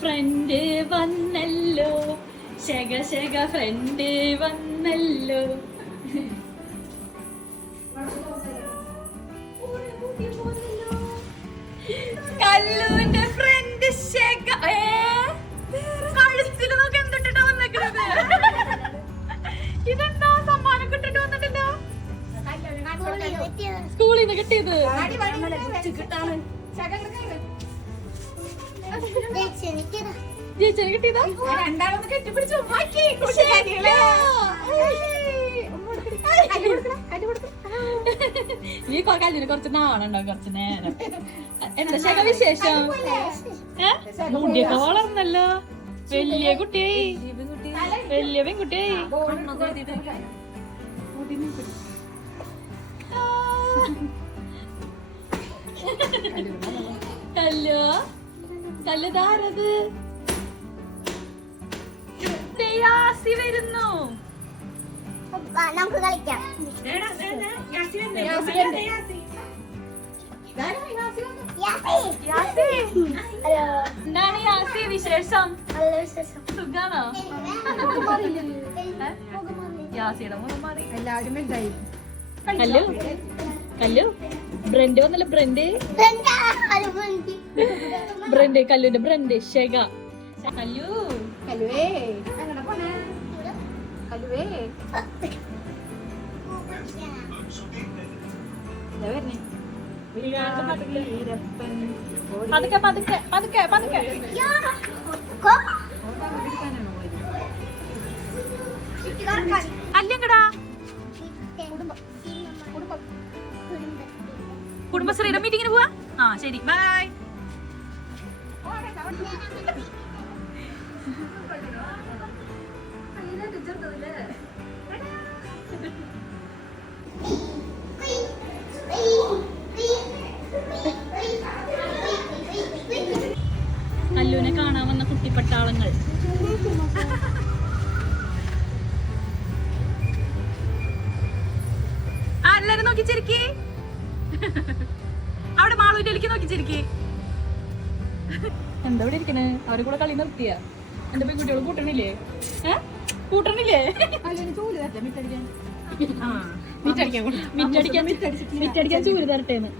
Front വന്നല്ലോ, ശക ശക front വന്നല്ലോ. കല്ലുവിന്റെ front ശക. കഴുത്തിന് നോക്കി എന്തിട്ടാ വന്നേക്കുന്നത്? ഇതെന്താ സമ്മാനം കിട്ടിട്ട് വന്നിട്ടില്ലോ? സ്കൂളിൽ നിന്ന് കിട്ടിയത്. ജയിച്ചന് കിട്ടിയതാ. രണ്ടാളൊന്ന് കെട്ടിപ്പിടിച്ചു നീ കല്ലിന് കുറച്ച് നാണുണ്ടാവും കുറച്ച് നേരം. എന്താ ശക വിശേഷം? മുടിയൊക്കെ വളർന്നല്ലോ, വലിയ കുട്ടിയായി, വലിയ പെൺകുട്ടിയായി. കല്ലോ കല്ലുതാരത് വരുന്നു. നമുക്ക് കളിക്കാം. എന്താണ് യാസി വിശേഷം? സുഖാണോ? യാസിയുടെ മുഖം മാറി. എല്ലാവരും എന്തായി? കല്ലു കല്ലു ബ്രണ്ട് വന്നല്ലോ. ബ്രണ്ട് കല്ലുന്റെ ബ്രണ്ട് ശക. കല്ലു കലുവേ അങ്ങനെ പോണേ. കലുവേ പതുക്കെ പതുക്കെ പതുക്കെ പതുക്കെ. അല്ലെങ്കടാ കുടുംബശ്രീയുടെ മീറ്റിങ്ങിന് പോവാ. ആ ശരി, ബൈ. കല്ലുവിനെ കാണാൻ വന്ന കുട്ടിപ്പട്ടാളങ്ങൾ. എല്ലാരും നോക്കിച്ചിരിക്കേ. അവിടെ മാളൂരിലേക്ക് നോക്കിച്ചിരിക്കേ. എന്താ ഇവിടെ ഇരിക്കണേ? അവരെ കൂടെ കളി നിർത്തിയ എന്റെ പെൺകുട്ടികൾ കൂട്ടണില്ലേ? കൂട്ടണില്ലേ? മിറ്റടിക്കാൻ ചൂല് തരട്ടേന്ന്.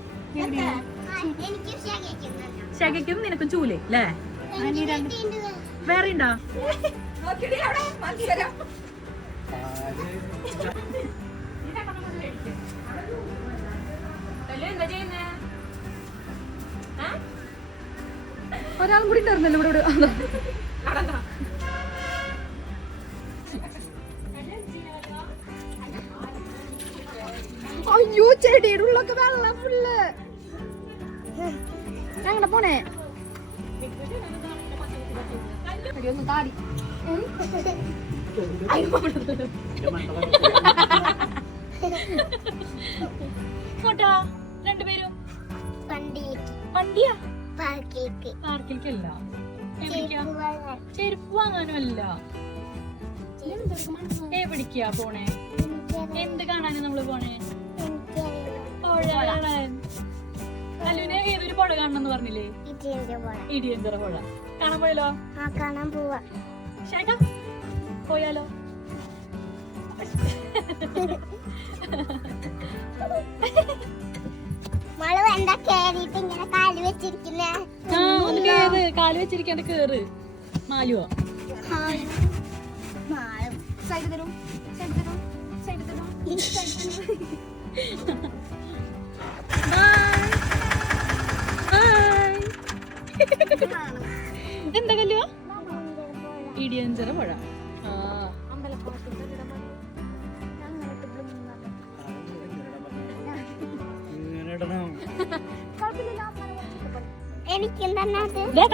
ശകയ്ക്കും നിനക്കും ചൂല് അല്ലേ? വേറെ ഉണ്ടോ? ഒരാളും കൂടി ഉണ്ടായിരുന്നല്ലോ ഇവിടെ. അയ്യോ, ചെടിയുടെ ഉള്ളൊക്കെ വെള്ളം ഫുള്ള്. ഞങ്ങളെ പോണേ ഒന്ന് താടി. ഫോട്ടോ രണ്ടുപേരും വണ്ടിയാ പാർക്കിലേക്കല്ല, ചെരുപ്പ് വാങ്ങാനും അല്ല. എവിടേക്കാ പോണേ? എന്ത് കാണാനാ നമ്മള് പോണേ? പുഴ കാണാൻ. കല്ലുവിനെ ഏതൊരു പുഴ കാണണം പറഞ്ഞില്ലേ? ഇടിയന്തറ പുഴ കാണാൻ പോയാലോ? കാണാൻ പോവാ. ശേഖ പോയാലോ? എന്താ കേറിട്ട് ഇങ്ങനെ കാല് വെച്ചിരിക്കുന്നേ? ഒന്ന് കേറ്, കാല് വെച്ചിരിക്കാണ്ട് കേറ്. മാലുവോ? സൈഡ് തരും, സൈഡ് തരും, സൈഡ് തരും. എന്താ കല്ലുവോ? ഇടിയഞ്ചിറ പുഴ.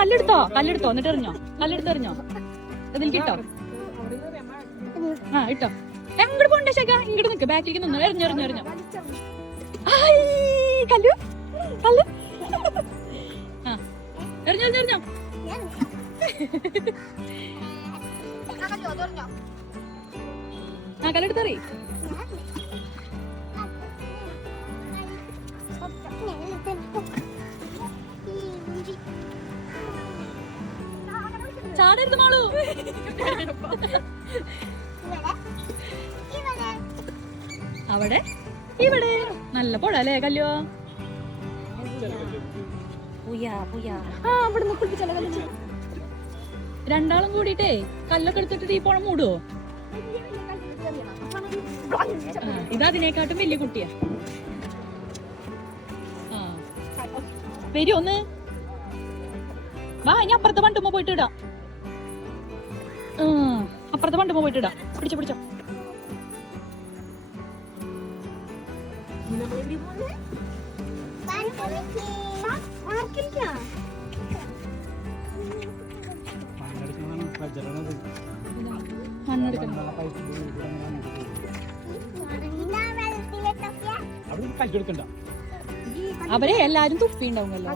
കല്ലെടുത്തോ, കല്ലെടുത്തോ, എന്നിട്ട് എറിഞ്ഞോ, കല്ലെടുത്തെറിഞ്ഞോ. അതിൽ കിട്ടോ? ആ ഇട്ടോ. എങ്ങോട്ട് പോണ്ടേ ശേഖ? ഇങ്ങോട്ട് നിക്ക്, ബാക്കിലേക്ക് നിന്നോ. എറിഞ്ഞെറിഞ്ഞെറിഞ്ഞോ. കല്ലു കല്ലു. ആ എറിഞ്ഞെറിഞ്ഞെറിഞ്ഞോ. ആ കല്ലെടുത്തറി. ചാടരുത് മാളു. അവിടെ ഇവിടെ നല്ല പുഴ അല്ലേ കല്ലോ? രണ്ടാളും കൂടിട്ടേ കല്ലൊക്കെ എടുത്തിട്ട് ഈ പുഴ മൂടുവോ? ഇതതിനെക്കാട്ടും വലിയ കുട്ടിയാ. വരും ഒന്ന് വാ, ഇനി അപ്പുറത്തെ വണ്ടുമ്പോ പോയിട്ട് ഇടാം. അപ്പുറത്തെ വണ്ടുമ്പോ പോയിട്ട് ഇടാം. പിടിച്ചോ പിടിച്ചോ. അവരെ എല്ലാരും തുപ്പിണ്ടാവുമല്ലോ.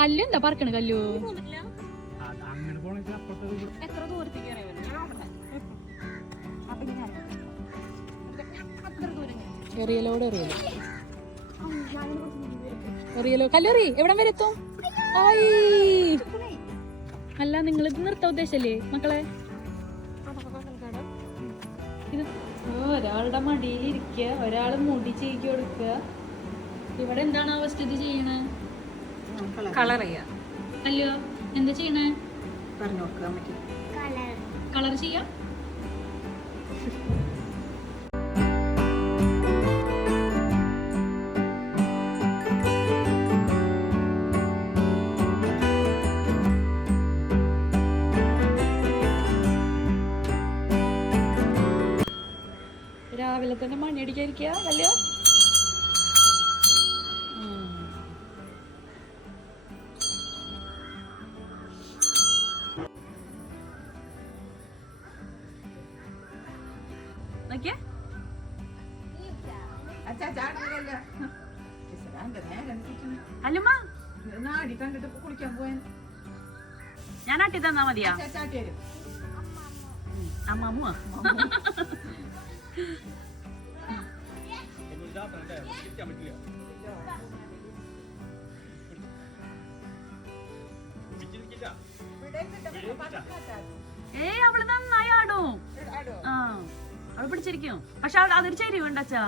കല്ല് എന്താ പറക്കണ കല്ലു? എത്ര ദൂരത്തേക്ക് എറിയലോട് എറിയലോ കല്ലെറി എവിടം വരെ എത്തും? അല്ല, നിങ്ങൾ ഇത് നിർത്താൻ ഉദ്ദേശല്ലേ മക്കളെ? ഇത് ഒരാളുടെ മടിയിലിരിക്കുക, ഒരാള് മുടി ചീക്കി കൊടുക്കുക. ഇവിടെ എന്താണ് അവസ്ഥ ഇത് ചെയ്യണ? കളർ ചെയ്യാ. അല്ലയോ, എന്താ ചെയ്യണേ? പറഞ്ഞു കൊടുക്കുക. കളർ ചെയ്യാം. രാവിലെ തന്നെ മണിയടിക്കാതിരിക്കുക അല്ലയോ? അല്ലുമ്മ ഞാൻ ആട്ടി തന്നാ മതിയാ? അമ്മാമ്മ അവള് നന്നായി ആടും. അവള് പിടിച്ചിരിക്കും. പക്ഷെ അതൊരു ചെരിവുണ്ടച്ചാ.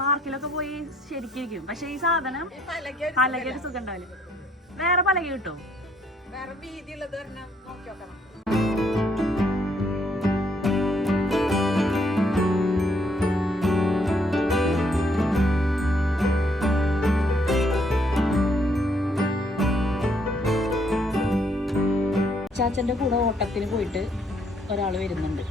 പാർക്കിലൊക്കെ പോയി ശരിക്കും. പക്ഷെ ഈ സാധനം പലകയൊരു സുഖം ഉണ്ടാവില്ല. വേറെ പലക കിട്ടും. ചാച്ചന്റെ കൂടെ ഓട്ടത്തിന് പോയിട്ട് ഒരാള് വരുന്നുണ്ട്.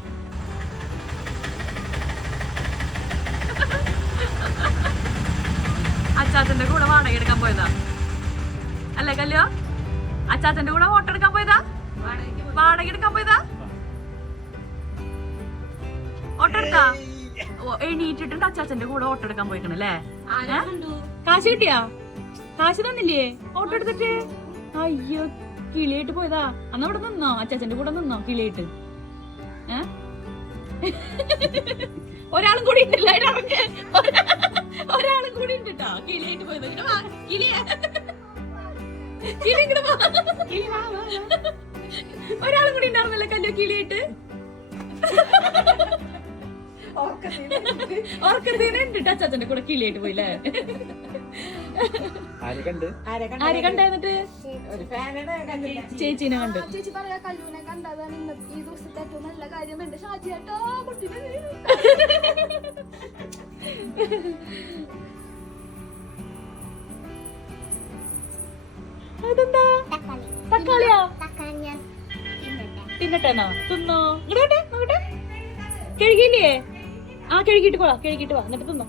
അച്ചാച്ചന്റെ കൂടെ വാടക എടുക്കാൻ പോയതാ അല്ലേ കല്ലോ? അച്ചാച്ചന്റെ കൂടെ ഓട്ടം എടുക്കാൻ പോയതാ? വാടക എടുക്കാൻ പോയതാ? ഓട്ടം എടുത്താ? എണീറ്റിട്ടുണ്ട് അച്ചാച്ചന്റെ കൂടെ ഓട്ടം എടുക്കാൻ പോയിക്കണല്ലേ? കാശ് കിട്ടിയാ? കാശ് തന്നില്ലേ ഓട്ടം എടുത്തിട്ട്? അയ്യോ, കിളിയായിട്ട് പോയതാ. അന്ന് അവിടെ നിന്നോ? അച്ചാച്ചന്റെ കൂടെ നിന്നോ കിളിയായിട്ട്? ഒരാളും കൂടി ഉണ്ടല്ലോ അതിനകത്ത്. ഒരാളും കൂടി ഉണ്ട് കേട്ടോ കിളിയായിട്ട് പോയത്. ഒരാളും കൂടി ഉണ്ടായിരുന്നല്ലോ കല്ലോ കിളിയായിട്ട്. ഓർക്കത്തീനുണ്ട് അച്ചാച്ചന്റെ കൂടെ കിളിയായിട്ട് പോയില്ലേ? ആരെ കണ്ടായിരുന്നിട്ട്? ചേച്ചീനെ കണ്ടു. ചേച്ചി പറയാ കല്ലൂനെ കണ്ടതാണ് ഇന്നത്തെ ഈ ദിവസത്തെ ഏറ്റവും നല്ല കാര്യം. എന്റെ ഷാജിയേട്ടാ കുട്ടീനെ അതെന്താ? തക്കാളിയാ? തിന്നട്ടെന്നാ? തിന്നോ? ഇങ്ങോട്ടെ നോക്കട്ടെ. കഴുകിയില്ലേ? കഴുകിട്ട് പോവാ. കഴുകിട്ട് വാ, എന്നിട്ട് തിന്നോ.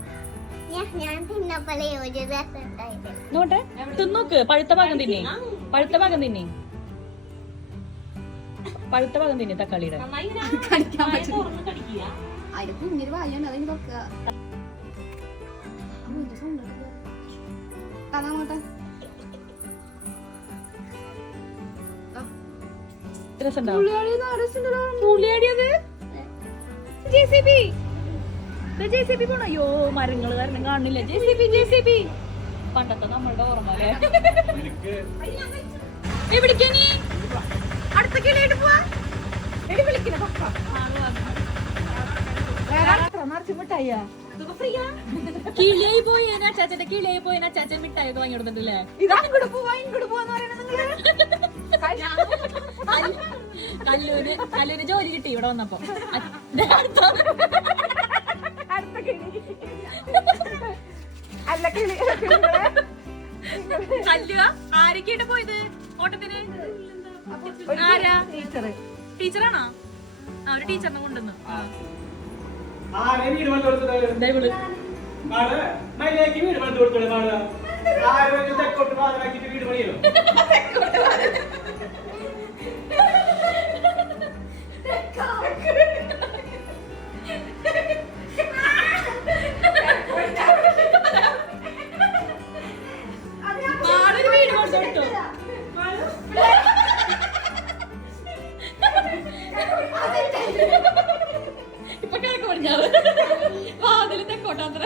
നോട്ടെ തിന്നോക്ക്. പഴുത്ത ഭാഗം തിന്നെ. പഴുത്ത ഭാഗം തിന്നെ. പഴുത്ത ഭാഗം തിന്നെ തക്കാളിയുടെ. അതിന്റെ കുഞ്ഞൊരു വായാണ് അതിന് തൊക്കുക. രസമുണ്ടോ? പുള്ളിയാടി നാരസുണ്ടല്ലോ. പുളിയടിയത് JCB പോണോ? അയ്യോ മരങ്ങള് കാരണം കാണില്ല. JCB പണ്ടത്തെ നമ്മളുടെ ഓർമ്മ അല്ലേ? എവിടേക്കാ നീ? അടുത്ത കിളിയായിട്ട് പോവാ. കിളിയായി പോയേന അച്ചാച്ചന്റെ കിളിയായി പോയേന അച്ചാച്ചൻ മിഠായി ഒക്കെ വാങ്ങി കൊടുത്തിട്ടില്ലേ? കല്ലൂന് ജോലി കിട്ടി ഇവിടെ വന്നപ്പോ. കല്ലുക ആരൊക്കെയാണ് പോയത് ഓട്ടത്തിന്? ആരാ? ടീച്ചറാണോ? ആ ഒരു ടീച്ചറിനെ കൊണ്ടുവന്നു. ഇപ്പൊ കിഴക്ക് പടിഞ്ഞാറ് വാതിൽ തെക്കോട്ടാത്ര.